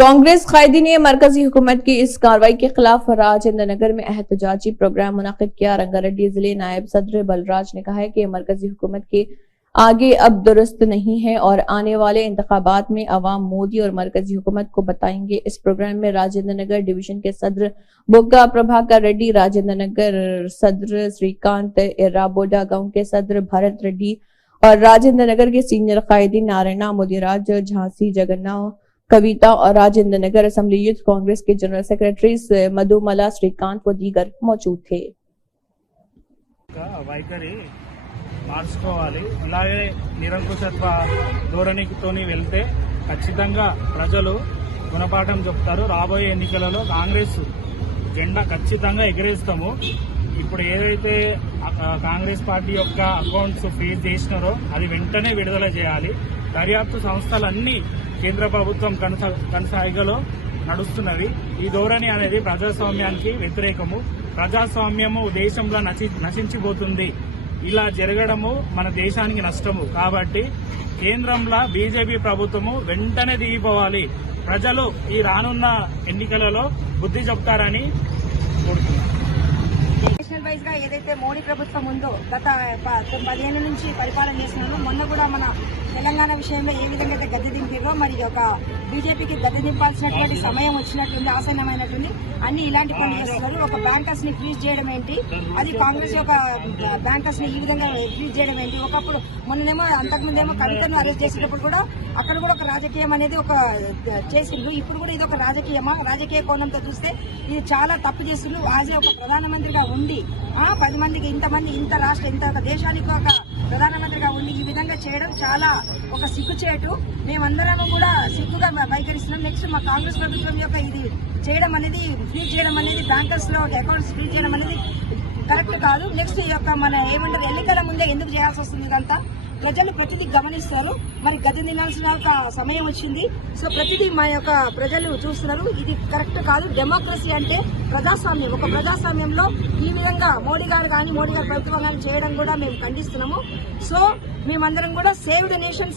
कांग्रेस कायदी ने मरकजी हुकूमत की इस कार्रवाई के खिलाफ राजेंद्र नगर में एहतजाजी प्रोग्राम मुनक्किद किया। रंगारेड्डी जिले नायब सदर बलराज ने कहा है कि मरकजी हुकूमत के आगे अब दुरुस्त नहीं है और आने वाले इंतखाबात में अवाम मोदी और मरकजी हुकूमत को बताएंगे। इस प्रोग्राम में राजेंद्र नगर डिवीजन के सदर बुग्गा प्रभाकर रेड्डी, राजेंद्र नगर सदर श्रीकांत एर्राबोडा, गांव के सदर भरत रेड्डी और राजेंद्र नगर के सीनियर कायदी नारायणा मुदिराज, झांसी जगन्नाथ, कविता और राजेंद्र नगर असेंबली यूथ कांग्रेस के जनरल सेक्रेटरी मधुमला, श्रीकांत व दीगर मौजूद थे। మార్చుకోవాలి। అలాగే నిరంకుశత్వ ధోరణితోని వెళ్తే ఖచ్చితంగా ప్రజలు గుణపాఠం చెప్తారు। రాబోయే ఎన్నికలలో కాంగ్రెస్ జెండా ఖచ్చితంగా ఎగరేస్తాము। ఇప్పుడు ఏదైతే కాంగ్రెస్ పార్టీ యొక్క అకౌంట్స్ ఫ్రీజ్ చేసినారో అది వెంటనే విడుదల చేయాలి। దర్యాప్తు సంస్థలన్నీ కేంద్ర ప్రభుత్వం కొనసాగిలో నడుస్తున్నవి। ఈ ధోరణి అనేది ప్రజాస్వామ్యానికి వ్యతిరేకము। ప్రజాస్వామ్యము దేశంలో నశించిపోతుంది। ఇలా జరగడము మన దేశానికి నష్టము। కాబట్టి కేంద్రంలో బీజేపీ ప్రభుత్వము వెంటనే దిగిపోవాలి। ప్రజలు ఈ రానున్న ఎన్నికలలో బుద్ధి చెప్తారని కోరుతున్నారు। నేషనల్ వైజ్ గా ఏదైతే మోడీ ప్రభుత్వం ఉందో గత 10 ఏళ్ల నుంచి పరిపాలన చేస్తున్నారో, మొన్న కూడా మన తెలంగాణ విషయంలో ఏ విధంగా అయితే గద్దె దింపారో, మరి ఒక బీజేపీకి గద్దె దింపాల్సినటువంటి సమయం వచ్చినట్టుంది, ఆసన్నమైనట్టుంది। అన్ని ఇలాంటి పనులు చేస్తున్నారు। ఒక బ్యాంకర్స్ ని ఫ్రీజ్ చేయడం ఏంటి, అది కాంగ్రెస్ యొక్క బ్యాంకర్స్ ని ఈ విధంగా ఫ్రీజ్ చేయడం ఏంటి। ఒకప్పుడు మొన్ననేమో అంతకుముందేమో కవితను అరెస్ట్ చేసేటప్పుడు కూడా అక్కడ కూడా ఒక రాజకీయం అనేది ఒక చేసిండ్రు। ఇప్పుడు కూడా ఇది ఒక రాజకీయమా? రాజకీయ కోణంతో చూస్తే ఇది చాలా తప్పు చేస్తుండ్రు। ఆజే ఒక ప్రధానమంత్రిగా ఉండి 10 మందికి ఇంత రాష్ట్ర ఇంత ఒక దేశానికి ఒక ప్రధానమంత్రిగా ఉండి ఈ విధంగా చేయడం చాలా ఒక సిగ్గుచేటు। మేమందరం కూడా సిగ్గుగా వైఖరిస్తున్నాం। నెక్స్ట్ మా కాంగ్రెస్ ప్రభుత్వం యొక్క ఇది చేయడం అనేది, ఫ్రీజ్ చేయడం అనేది, బ్యాంకర్స్ లో అకౌంట్స్ ఫ్రీజ్ చేయడం అనేది కరెక్ట్ కాదు। నెక్స్ట్ ఈ యొక్క మన ఏమంటారు ఎన్నికల ముందే ఎందుకు చేయాల్సి వస్తుంది? ఇదంతా ప్రజలు ప్రతిదీ గమనిస్తారు। మరి గద్దె దినాల్సిన సమయం వచ్చింది। సో ప్రతిదీ మా యొక్క ప్రజలు చూస్తున్నారు। ఇది కరెక్ట్ కాదు। డెమోక్రసీ అంటే ప్రజాస్వామ్యం। ఒక ప్రజాస్వామ్యంలో ఈ విధంగా మోడీ గారు కానీ, మోడీ గారి ప్రభుత్వం కానీ చేయడం కూడా మేము ఖండిస్తున్నాము। సో మేమందరం కూడా సేవ్ ద నేషన్